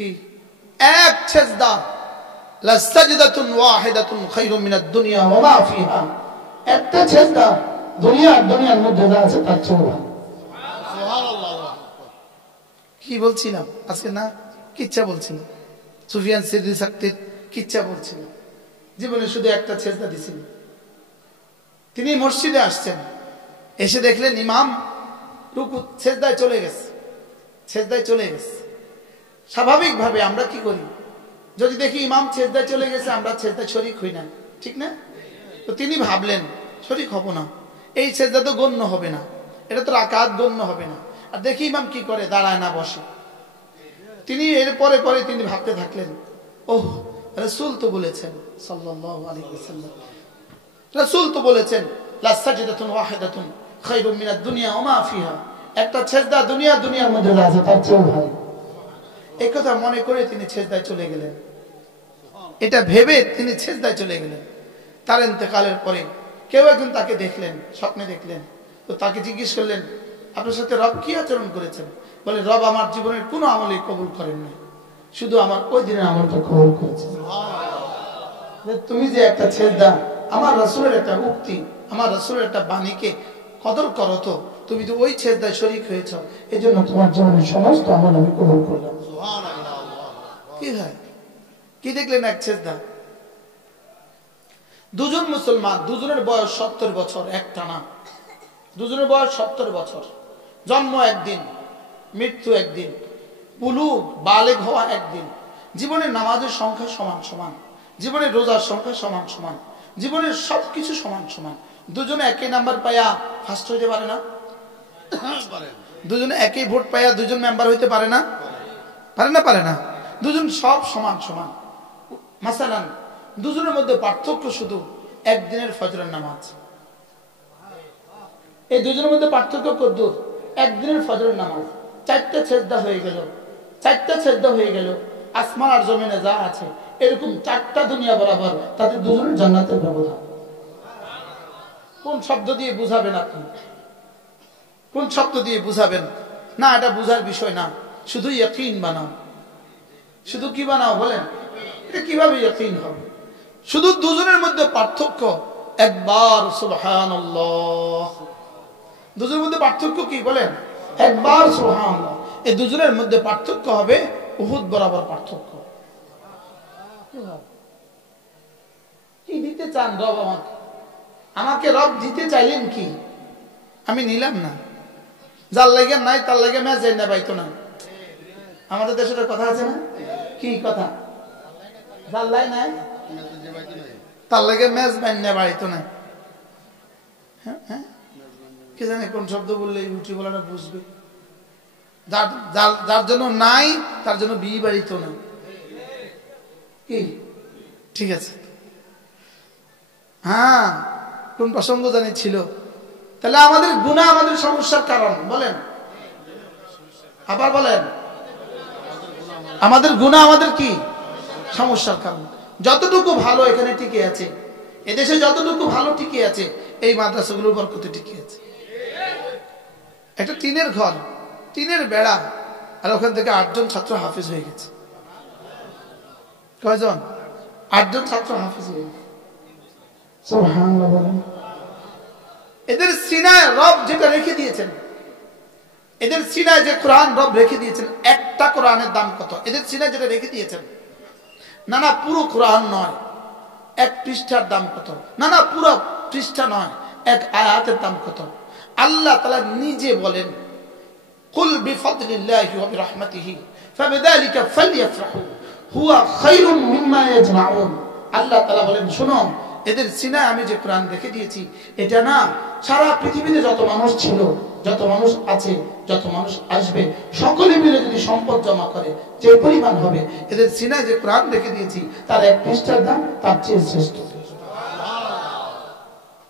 কি এক সেজদা লাসাজদাতুন ওয়াহিদাতুন খায়রুম মিনাদ দুনিয়া ওয়া মা ফিহা, একটা সেজদা দুনিয়ার মধ্যে যা আছে তার চেয়ে ভালো। সুবহানাল্লাহ। কি বলছিলাম আজকে? না কিচ্ছা বলছিলাম, সুফিয়ান সিদ্দি সাক্তির কিচ্ছা বলছিলাম। জীবনে শুধু একটা সেজদা দিয়েছিলেন। তিনি মসজিদে আসছেন, এসে দেখলেন ইমাম রুকু সেজদায় চলে গেছে, সেজদায় চলে গেছে। স্বাভাবিকভাবে আমরা কি করি, যদি দেখি ইমাম সেজদায় চলে গেছে আমরা সেজদায় শরীক হই না, ঠিক না? তো তিনি ভাবলেন শরীক হব না, এই সেজদা তো গণ্য হবে না, এটা তো রাকাত গণ্য হবে না। আর দেখি ইমাম কি করে, দাঁড়ায় না, বসে। তিনি এর পরে পরে তিনি ভাবতে থাকলেন, ওহ রাসূল তো বলেছেন সাল্লাল্লাহু আলাইহি ওয়াসাল্লাম, রাসূল তো বলেছেন লাসাজদাতুন ওয়াহিদাতুন খায়রুম মিনাদ দুনিয়া ওয়া মা ফিহা, একটা সেজদা দুনিয়ার মধ্যে যা আছে তার চেয়ে ভালো। এই কথা মনে করে তিনি সেজদায় চলে গেলেন। এটা ভেবে তিনি সেজদায় চলে গেলেন। তার ইন্তেকালের পরে কেউ একজন তাকে দেখলেন, স্বপ্নে দেখলেন। তো তাকে জিজ্ঞেস করলেন, আপনার সাথে রব কি আচরণ করেছেন? বলে, রব আমার জীবনের কোনো আমলই কবুল করেন নাই, শুধু আমার ওই দিনের আমলটা কবুল করেছেন। তুমি যে একটা সেজদা, আমার রাসূলের একটা উক্তি, আমার রাসূলের একটা বাণীকে কদর করো, তো তুমি তো ওই সেজদায় শরীক হয়েছ, এই জন্য তোমার জীবনের সমস্ত আমল আমি কবুল করলাম। কি হয়, কি দেখলেন? এক সেজদা। দুজন মুসলমান, দুজনের বয়স 70 বছর একটানা, দুজনের বয়স 70 বছর, জন্ম একদিন, মৃত্যু একদিন, বুলুগ বালেগ হওয়া একদিন, জীবনের নামাজের সংখ্যা সমান সমান, জীবনের রোজার সংখ্যা সমান সমান, জীবনের সবকিছু সমান সমান। দুজনে একই নাম্বার পাইয়া ফার্স্ট হইতে পারে না? দুজনে একই ভোট পাইয়া দুজন মেম্বার হইতে পারে না? পারে না? দুজন সব সমান সমান। মাসালান দুজনের মধ্যে পার্থক্য শুধু একদিনের ফজরের নামাজ। এই দুজনের মধ্যে পার্থক্য কদ্দুর? একদিনের ফজরের নামাজ। চারটা সেজদা হয়ে গেল, আসমান আর জমিনে যা আছে এরকম 4টা দুনিয়া বরাবর, তাদের দুজনের জান্নাতের ব্যবধান। কোন শব্দ দিয়ে বুঝাবেন আপনি? কোন শব্দ দিয়ে বুঝাবেন? না, এটা বুঝার বিষয় না, শুধু ইয়াকিন বানাও। শুধু কি বানাও বলেন? এটা কিভাবে ইয়াকিন হবে? শুধু দুজনের মধ্যে পার্থক্য একবার সুবহানাল্লাহ। দুজনের মধ্যে পার্থক্য কি বলেন? একবার সুবহানাল্লাহ। এই দুজনের মধ্যে পার্থক্য হবে উহুদ বরাবর পার্থক্য। কি দিতে চান রব আমাকে? আমাকে রব দিতে চাইলেন কি? আমি নিলাম না। যার লাগে নাই তার লাগে ম্যাচ যাই না পাইতো না। আমাদের দেশে কথা আছে না? কি কথা? যার লাই নাই তার লাগে ম্যাচ বাইন না পাইতো না। হ্যাঁ, কে জানে কোন শব্দ বললে ইউটি বলাটা বুঝবে। যার জন্য নাই তার জন্য বিয়ে বাড়িতো না। কি ঠিক আছে? হ্যাঁ, কোন প্রসঙ্গ জানি ছিল? তাহলে আমাদের গুনাহ আমাদের সমস্যার কারণ বলেন, আবার বলেন। আমাদের গুনাহ আমাদের কি সমস্যার কারণ? যতটুকু ভালো এখানে টিকে আছে, এদেশে যতটুকু ভালো টিকে আছে, এই মাদ্রাসাগুলোর বরকতে টিকে আছে। একটা টিনের ঘর, টিনের বেড়া, আর ওখান থেকে 8 জন ছাত্র হাফেজ হয়ে গেছে। কয়জন? 8 জন ছাত্র হাফেজ হয়ে গেছে। সুবহানাল্লাহ। এদের সিনায় রব যেটা রেখে দিয়েছেন, এদের সিনায় যে কোরআন রব রেখে দিয়েছেন, একটা কোরআনের দাম কত? এদের সিনায় যেটা রেখে দিয়েছেন, না পুরো কোরআন নয়, 1 পৃষ্ঠার দাম কত? না পুরো পৃষ্ঠা নয়, 1 আয়াতের দাম কত? আল্লাহ তাআলা নিজে বলেন, কুল বিফাদলিল্লাহি ওয়া বিরহমাতিহি ফাবিযালিকা ফালইফরাহু হুয়া খায়রুম মিম্মা ইয়াজমাউন। আল্লাহ তাআলা বলেন, শুনো, এদের সিনায় আমি যে কোরআন রেখে দিয়েছি, এটা না সারা পৃথিবীতে যত মানুষ ছিল, যত মানুষ আছে, যত মানুষ আসবে, সকলে মিলে যদি সম্পদ জমা করে যে পরিমাণ হবে, এদের সিনায় যে কোরআন রেখে দিয়েছি তার 1 পৃষ্ঠার দাম তার চেয়ে শ্রেষ্ঠ।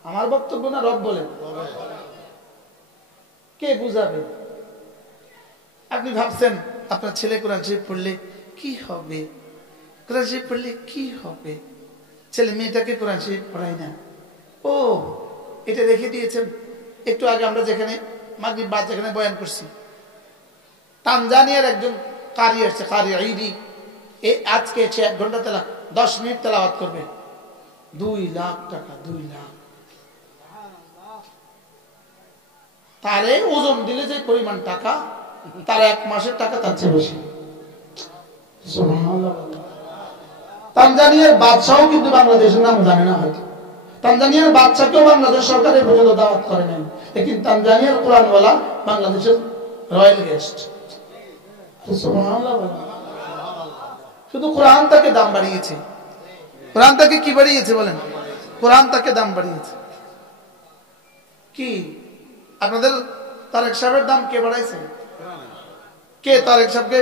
আমার বক্তব্য না, রব বলেন। কে বুঝাবে? আপনি ভাবছেন আপনার ছেলে কোরআন শরীফ পড়লে কি হবে, কোরআন শরীফ পড়লে কি হবে? ছেলে মেয়েটাকে কোরআন শরীফ পড়াই না। ও, এটা রেখে দিয়েছেন। একটু আগে আমরা যেখানে মাগরিব বাদ যেখানে বয়ান করছি, তানজানিয়ার একজন কারি আসছে, কারি ঈদি, আজকে সে 1 ঘন্টা 10 মিনিট তেলাওয়াত করবে, 2 লাখ টাকা, 2 লাখ। তারে ওজন দিলে যে পরিমাণ টাকা, তার 1 মাসের টাকা তার চেয়ে বেশি। সুবহানাল্লাহ। তানজানিয়ার বাদশাও কিন্তু বাংলাদেশের নাম জানে না হয়তো। তানজানিয়ার বাদশাকেও বাংলাদেশ সরকার এই পর্যন্ত দাওয়াত করে নাই, কিন্তু তানজানিয়ার কোরআনওয়ালা বাংলাদেশের রয়্যাল গেস্ট। সুবহানাল্লাহ। শুধু কোরআন তাকে দাম বাড়িয়েছে। কোরআন তাকে কি বাড়িয়েছে বলেন? কোরআন তাকে দাম বাড়িয়েছে। কি আপনাদের তারেক সাহেবের দাম কে বাড়াইছে? কে তারেক সাহেবকে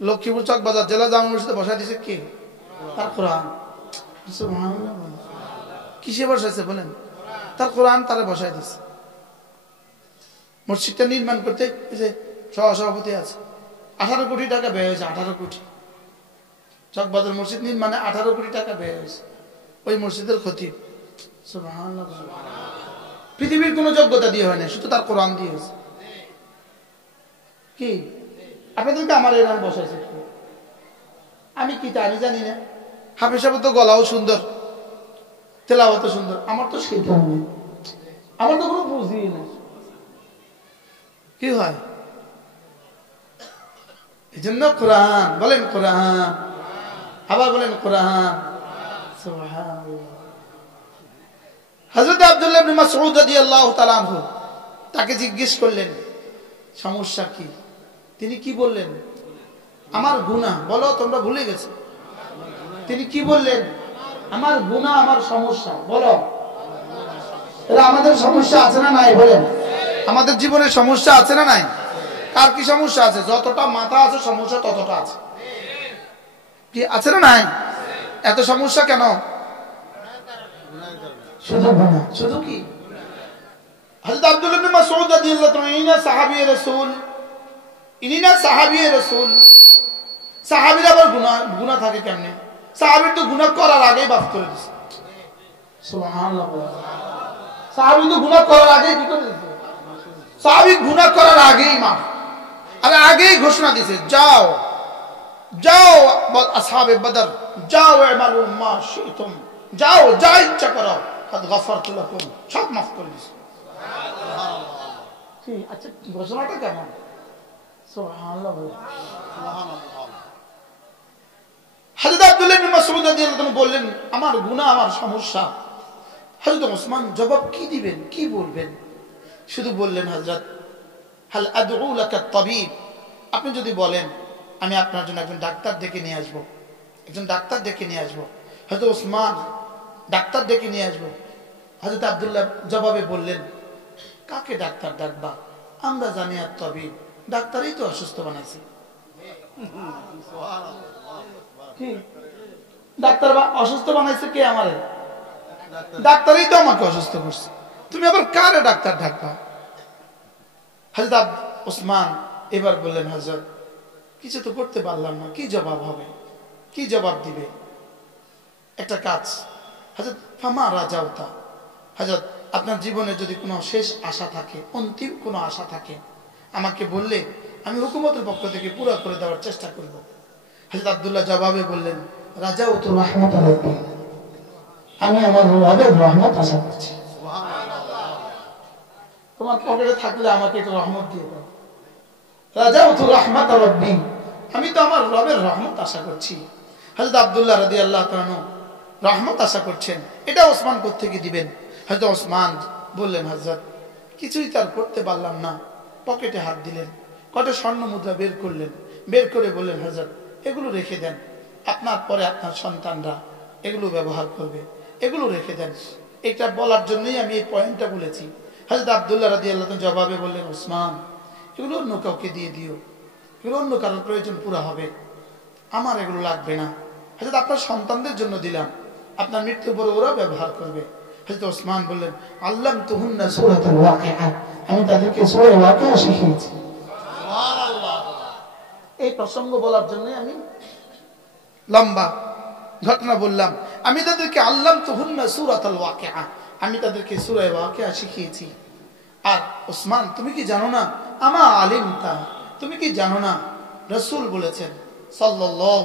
লক্ষ্মীপুর চক বাজার জেলা জামা মসজিদে বসাই দিয়েছে? কে? তার কোরআন। সুবহানাল্লাহ। কিসে বসাইছে বলেন? তার কোরআন তারে বসাই দিয়েছে। মসজিদটা নির্মাণ করতে যে সভাপতি আছে, 18 কোটি টাকা ব্যয় হয়েছে। 18 কোটি। চকবাজার মসজিদ নির্মাণে 18 কোটি টাকা ব্যয় হয়েছে। ওই মসজিদের খতিব। সুবহানাল্লাহ। পৃথিবীর কোন যোগ্যতা দিয়ে হয় না, শুধু তার কোরআন দিয়ে হয়েছে। কি আপনাদেরকে আমার এই নাম বসাইছে? আমি কি তা আমি জানি না। হাফেজ সাহেব তো গলাও সুন্দর, তেলাওয়াত সুন্দর, আমার তো সেটা নেই, আমার তো কোনো বুঝি না। কি হয়? এই জন্য কোরআন বলেন, কোরআন, আবার বলেন কোরআন। সুবহানাল্লাহ। হযরত আব্দুল্লাহ ইবনে মাসউদ রাদিয়াল্লাহু তাআলা আনহু তাকে জিজ্ঞেস করলেন সমস্যা কি? তিনি কি বললেন? আমার গুনাহ। বলো, তোমরা ভুলে গেছো। তিনি কি বললেন? আমার গুনাহ, আমার সমস্যা। বলো, এরা আমাদের সমস্যা আছে না নাই? বলেন, আমাদের জীবনে সমস্যা আছে না নাই? কার কি সমস্যা আছে? যতটা মাথা আছে সমস্যা ততটা আছে। কি আছে না নাই? এত সমস্যা কেন? শুধু গুনাহ। শুধু কি? হযরত আব্দুল্লাহ ইবনে মাসউদ রাদিয়াল্লাহু তাআলা ইনি না সাহাবী রাসূল, ইনি না সাহাবী রাসূল। সাহাবীর আবার গুনাহ থাকে কেমনে? সাহাবীর তো গুনাহ করার আগেই মাফ করে দিয়েছে। সুবহানাল্লাহ। সাহাবী তো গুনাহ করার আগেই কি করে দিয়েছে? সাহাবী গুনাহ করার আগেই মাফ, আর আগেই ঘোষণা দিয়েছে, যাও যাও আসহাবে বদর, যাও আমালু মা শিতুম, যাও যা ইচ্ছা করো, কদ গফরতু লাকুম, সব মাফ করে দিয়েছে। সুবহানাল্লাহ। আচ্ছা, ঘোষণাটা কেমন? সুবহানাল্লাহ। হযরত আব্দুল্লাহ ইবনে মাসউদ রাদিয়াল্লাহু তাআলা বললেন, আমার গুনাহ, আমার সমস্যা। হযরত ওসমান জবাব কি দিবেন, কি বলবেন? শুধু বললেন, হযরত হাল আদউ লাকা তাবিব, আপনি যদি বলেন আমি আপনার জন্য একজন ডাক্তার ডেকে নিয়ে আসবো, একজন ডাক্তার ডেকে নিয়ে আসবো। হযরত ওসমান ডাক্তার ডেকে নিয়ে আসবো। হযরত আব্দুল্লাহ জবাবে বললেন, কাকে ডাক্তার ডাকবা? আমরা জানি আর তাবিব, ডাক্তারই তো অসুস্থ বানাইছে। কি ডাক্তার অসুস্থ বানাইছে? কে? আমারে। ডাক্তারই তো আমাকে অসুস্থ করছে, তুমি আবার কারে ডাক্তার ডাকবা? হযরত ওসমান এবার বললেন, হযরত কিছু তো করতে পারলাম না, কি জবাব হবে, কি জবাব দিবে? একটা কাজ, হযরত ফামা রাজাউতা, হযরত আপনার জীবনে যদি কোনো শেষ আশা থাকে, অন্তিম কোনো আশা থাকে, আমাকে বললে আমি হুকুমতের পক্ষ থেকে পুরো করে দেওয়ার চেষ্টা করব। হযরত আব্দুল্লাহ জবাবে বললেন, রাজাউতু রাহমাত রাব্বি, আমি আমার রবের রহমত আশা করছি। তোমার পকেটে থাকলে আমাকে একটু রহমত দিয়ে দাও। রাজাউতু রাহমাত রাব্বি, আমি তো আমার রবের রহমত আশা করছি। হযরত আব্দুল্লাহ রাদিয়াল্লাহু তাআলা রহমত আশা করছেন, এটা ওসমান কোত্থেকে দিবেন? হযরত ওসমান বললেন, হযরত কিছুই তার করতে পারলাম না। পকেটে হাত দিলেন, কত স্বর্ণ মুদ্রা বের করলেন, বের করে বললেন, হযরত এগুলো রেখে দেন, আপনার পরে আপনার সন্তানরা এগুলো ব্যবহার করবে, এগুলো রেখে দেন। এটা বলার জন্যই আমি এই পয়েন্টটা বলেছি। হযরত আব্দুল্লাহ রাদিয়াল্লাহু তাআলা জবাবে বললেন, ওসমান এগুলো অন্য কাউকে দিয়ে দিও, এগুলো অন্য কারোর প্রয়োজন পুরা হবে, আমার এগুলো লাগবে না। হযরত আপনার সন্তানদের জন্য দিলাম, আপনার মৃত্যুর পরে ওরা ব্যবহার করবে। হযরত ওসমান বললেন, আল্লামতুহুন্না সূরাতুল ওয়াকিআ, আমি তাদেরকে সূরা ওয়াকিআ শিখিয়েছি। সুবহানাল্লাহ। এই প্রসঙ্গ বলার জন্য আমি লম্বা ঘটনা বললাম। আমি তাদেরকে আল্লামতুহুন্না সূরাতুল ওয়াকিআ, আমি তাদেরকে সূরা ওয়াকিআ শিখিয়েছি। আর ওসমান, তুমি কি জানো না, আমা আলিমতা তুমি কি জানো না রাসূল বলেছেন সাল্লাল্লাহু